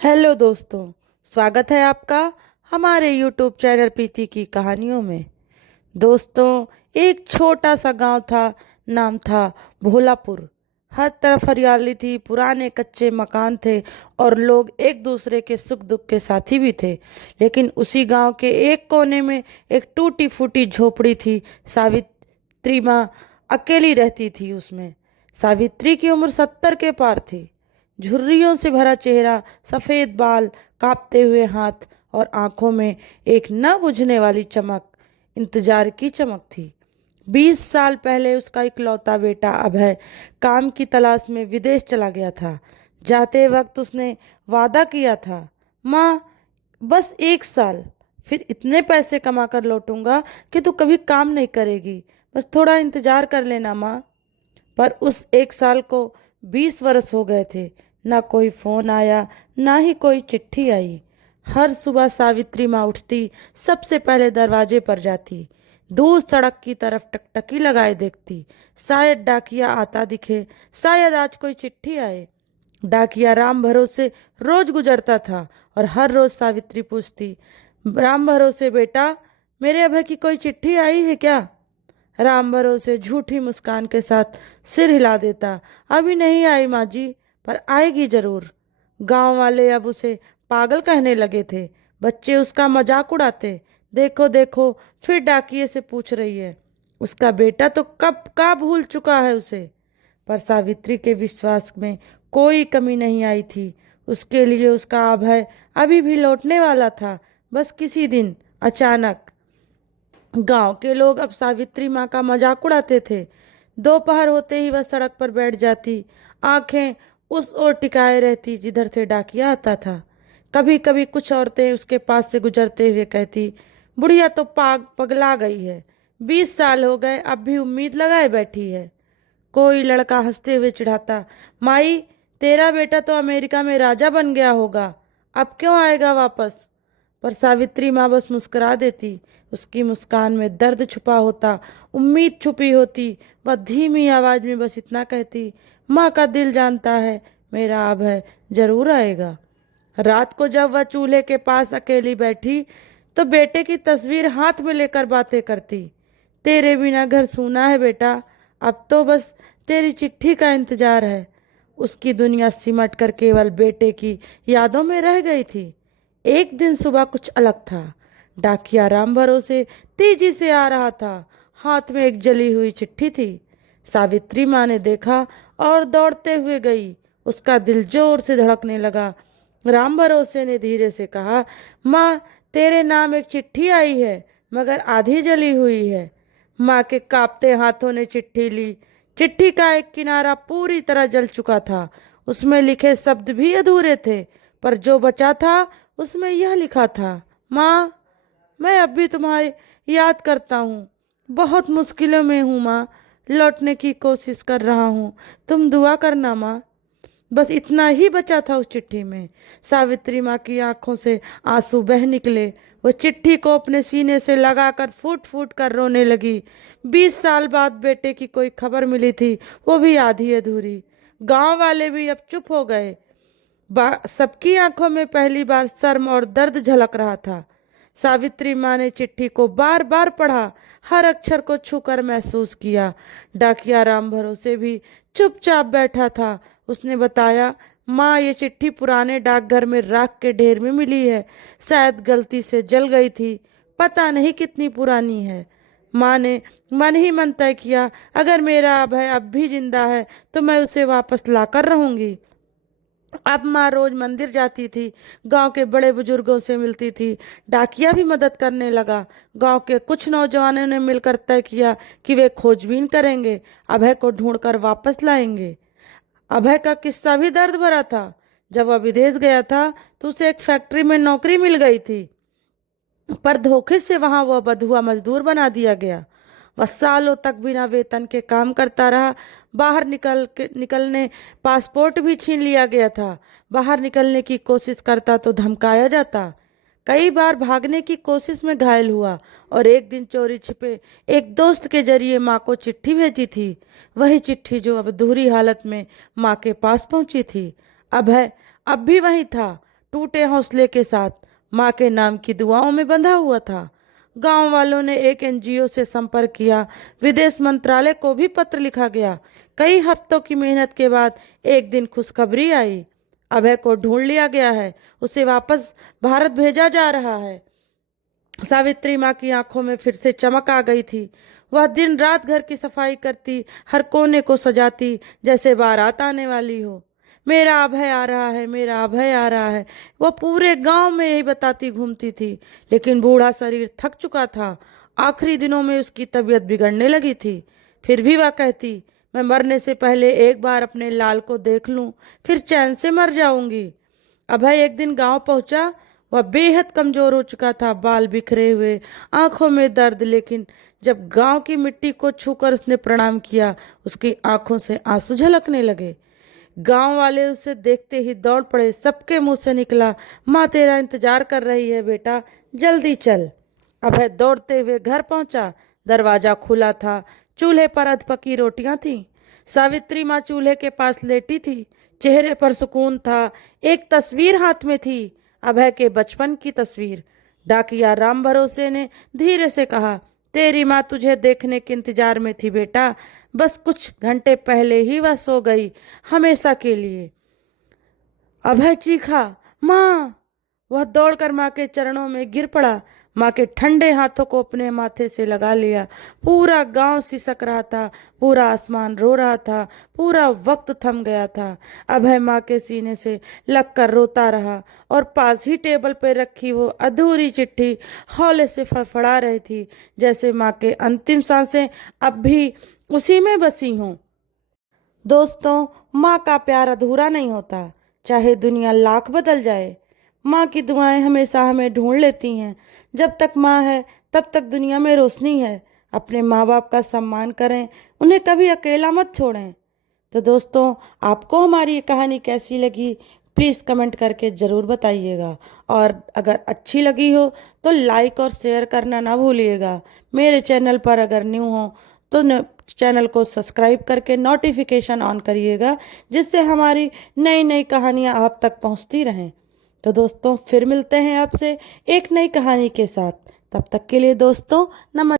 Hello दोस्तों। स्वागत है आपका हमारे यूट्यूब चैनल प्रीति की कहानियों में। दोस्तों, एक छोटा सा गांव था। नाम था भोलापुर। हर तरफ हरियाली थी, पुराने कच्चे मकान थे और लोग एक दूसरे के सुख दुख के साथी भी थे। लेकिन उसी गांव के एक कोने में एक टूटी फूटी झोपड़ी थी। सावित्री माँ अकेली रहती थी उसमें। सावित्री की उम्र 70 के पार थी। झुर्रियों से भरा चेहरा, सफेद बाल, कांपते हुए हाथ और आंखों में एक न बुझने वाली चमक, इंतजार की चमक थी। 20 साल पहले उसका इकलौता बेटा अभय काम की तलाश में विदेश चला गया था। जाते वक्त उसने वादा किया था, माँ, बस 1 साल, फिर इतने पैसे कमा कर लौटूंगा कि तू कभी काम नहीं करेगी। बस थोड़ा इंतजार कर लेना माँ। पर उस 1 साल को 20 वर्ष हो गए थे। ना कोई फोन आया, ना ही कोई चिट्ठी आई। हर सुबह सावित्री माँ उठती, सबसे पहले दरवाजे पर जाती, दूर सड़क की तरफ टकटकी लगाए देखती। शायद डाकिया आता दिखे, शायद आज कोई चिट्ठी आए। डाकिया राम भरोसे रोज गुजरता था और हर रोज सावित्री पूछती, राम भरोसे बेटा, मेरे अभय की कोई चिट्ठी आई है क्या? राम भरोसे झूठी मुस्कान के साथ सिर हिला देता, अभी नहीं आई माँ जी, पर आएगी जरूर। गांव वाले अब उसे पागल कहने लगे थे। बच्चे उसका मजाक उड़ाते, देखो देखो, फिर डाकिए से पूछ रही है। उसका बेटा तो कब का भूल चुका है उसे। पर सावित्री के विश्वास में कोई कमी नहीं आई थी। उसके लिए उसका अभय अभी भी लौटने वाला था, बस किसी दिन अचानक। गांव के लोग अब सावित्री माँ का मजाक उड़ाते थे। दोपहर होते ही वह सड़क पर बैठ जाती, आंखें उस ओर टिकाए रहती जिधर से डाकिया आता था। कभी कभी कुछ औरतें उसके पास से गुजरते हुए कहती, बुढ़िया तो पगला गई है, 20 साल हो गए, अब भी उम्मीद लगाए बैठी है। कोई लड़का हंसते हुए चिढ़ाता, माई, तेरा बेटा तो अमेरिका में राजा बन गया होगा, अब क्यों आएगा वापस? पर सावित्री माँ बस मुस्कुरा देती। उसकी मुस्कान में दर्द छुपा होता, उम्मीद छुपी होती। वह धीमी आवाज में बस इतना कहती, माँ का दिल जानता है, मेरा अभय जरूर आएगा। रात को जब वह चूल्हे के पास अकेली बैठी तो बेटे की तस्वीर हाथ में लेकर बातें करती, तेरे बिना घर सूना है बेटा, अब तो बस तेरी चिट्ठी का इंतजार है। उसकी दुनिया सिमट कर केवल बेटे की यादों में रह गई थी। एक दिन सुबह कुछ अलग था। डाकिया राम भरोसे तेजी से आ रहा था। हाथ में एक जली हुई चिट्ठी थी। सावित्री माँ ने देखा और दौड़ते हुए गई। उसका दिल जोर से धड़कने लगा। राम भरोसे ने धीरे से कहा, माँ, तेरे नाम एक चिट्ठी आई है, मगर आधी जली हुई है। माँ के कांपते हाथों ने चिट्ठी ली। चिट्ठी का एक किनारा पूरी तरह जल चुका था। उसमें लिखे शब्द भी अधूरे थे, पर जो बचा था उसमें यह लिखा था, माँ, मैं अब भी तुम्हारी याद करता हूँ। बहुत मुश्किलों में हूँ माँ, लौटने की कोशिश कर रहा हूँ, तुम दुआ करना माँ। बस इतना ही बचा था उस चिट्ठी में। सावित्री माँ की आंखों से आंसू बह निकले। वो चिट्ठी को अपने सीने से लगाकर फूट फूट कर रोने लगी। 20 साल बाद बेटे की कोई खबर मिली थी, वो भी आधी अधूरी। गांव वाले भी अब चुप हो गए। सबकी आंखों में पहली बार शर्म और दर्द झलक रहा था। सावित्री माँ ने चिट्ठी को बार बार पढ़ा, हर अक्षर को छूकर महसूस किया। डाकिया राम भरोसे भी चुपचाप बैठा था। उसने बताया, माँ, ये चिट्ठी पुराने डाकघर में राख के ढेर में मिली है, शायद गलती से जल गई थी, पता नहीं कितनी पुरानी है। माँ ने मन ही मन तय किया, अगर मेरा अभय अब भी जिंदा है तो मैं उसे वापस लाकर रहूंगी। अब माँ रोज मंदिर जाती थी, गांव के बड़े बुजुर्गों से मिलती थी। डाकिया भी मदद करने लगा। गांव के कुछ नौजवानों ने मिलकर तय किया कि वे खोजबीन करेंगे, अभय को ढूंढकर वापस लाएंगे। अभय का किस्सा भी दर्द भरा था। जब वह विदेश गया था तो उसे एक फैक्ट्री में नौकरी मिल गई थी, पर धोखे से वहां वह बंधुआ मजदूर बना दिया गया। वह सालों तक बिना वेतन के काम करता रहा। बाहर निकलने पासपोर्ट भी छीन लिया गया था। बाहर निकलने की कोशिश करता तो धमकाया जाता। कई बार भागने की कोशिश में घायल हुआ और एक दिन चोरी छिपे एक दोस्त के जरिए माँ को चिट्ठी भेजी थी। वही चिट्ठी जो अब अधूरी हालत में माँ के पास पहुंची थी। अभय अब भी वही था, टूटे हौसले के साथ माँ के नाम की दुआओं में बंधा हुआ था। गांव वालों ने एक एनजीओ से संपर्क किया, विदेश मंत्रालय को भी पत्र लिखा गया। कई हफ्तों की मेहनत के बाद एक दिन खुशखबरी आई, अभय को ढूंढ लिया गया है, उसे वापस भारत भेजा जा रहा है। सावित्री माँ की आंखों में फिर से चमक आ गई थी। वह दिन रात घर की सफाई करती, हर कोने को सजाती जैसे बारात आने वाली हो। मेरा अभय आ रहा है, मेरा अभय आ रहा है, वह पूरे गांव में यही बताती घूमती थी। लेकिन बूढ़ा शरीर थक चुका था, आखिरी दिनों में उसकी तबीयत बिगड़ने लगी थी। फिर भी वह कहती, मैं मरने से पहले एक बार अपने लाल को देख लूं, फिर चैन से मर जाऊंगी। अभय एक दिन गांव पहुंचा। वह बेहद कमजोर हो चुका था, बाल बिखरे हुए, आंखों में दर्द। लेकिन जब गांव की मिट्टी को छूकर उसने प्रणाम किया, उसकी आंखों से आंसू झलकने लगे। गांव वाले उसे देखते ही दौड़ पड़े। सबके मुंह से निकला, माँ तेरा इंतजार कर रही है बेटा, जल्दी चल। अभय दौड़ते हुए घर पहुंचा। दरवाजा खुला था, चूल्हे पर अधपकी रोटियां थीं। सावित्री माँ चूल्हे के पास लेटी थी, चेहरे पर सुकून था। एक तस्वीर हाथ में थी, अभय के बचपन की तस्वीर। डाकिया राम भरोसे ने धीरे से कहा, तेरी माँ तुझे देखने के इंतजार में थी बेटा, बस कुछ घंटे पहले ही वह सो गई, हमेशा के लिए। अभय चीखा, माँ! वह दौड़कर माँ के चरणों में गिर पड़ा, माँ के ठंडे हाथों को अपने माथे से लगा लिया। पूरा गांव सिसक रहा था, पूरा आसमान रो रहा था, पूरा वक्त थम गया था। अभय माँ के सीने से लगकर रोता रहा और पास ही टेबल पर रखी वो अधूरी चिट्ठी हौले से फड़फड़ा रही थी, जैसे माँ के अंतिम सांसें अब भी उसी में बसी हों। दोस्तों, माँ का प्यार अधूरा नहीं होता, चाहे दुनिया लाख बदल जाए। माँ की दुआएं हमेशा हमें ढूंढ लेती हैं। जब तक माँ है तब तक दुनिया में रोशनी है। अपने माँ बाप का सम्मान करें, उन्हें कभी अकेला मत छोड़ें। तो दोस्तों, आपको हमारी ये कहानी कैसी लगी, प्लीज़ कमेंट करके ज़रूर बताइएगा। और अगर अच्छी लगी हो तो लाइक और शेयर करना ना भूलिएगा। मेरे चैनल पर अगर न्यू हो तो चैनल को सब्सक्राइब करके नोटिफिकेशन ऑन करिएगा, जिससे हमारी नई नई कहानियाँ आप तक पहुँचती रहें। तो दोस्तों, फिर मिलते हैं आपसे एक नई कहानी के साथ। तब तक के लिए दोस्तों, नमस्कार।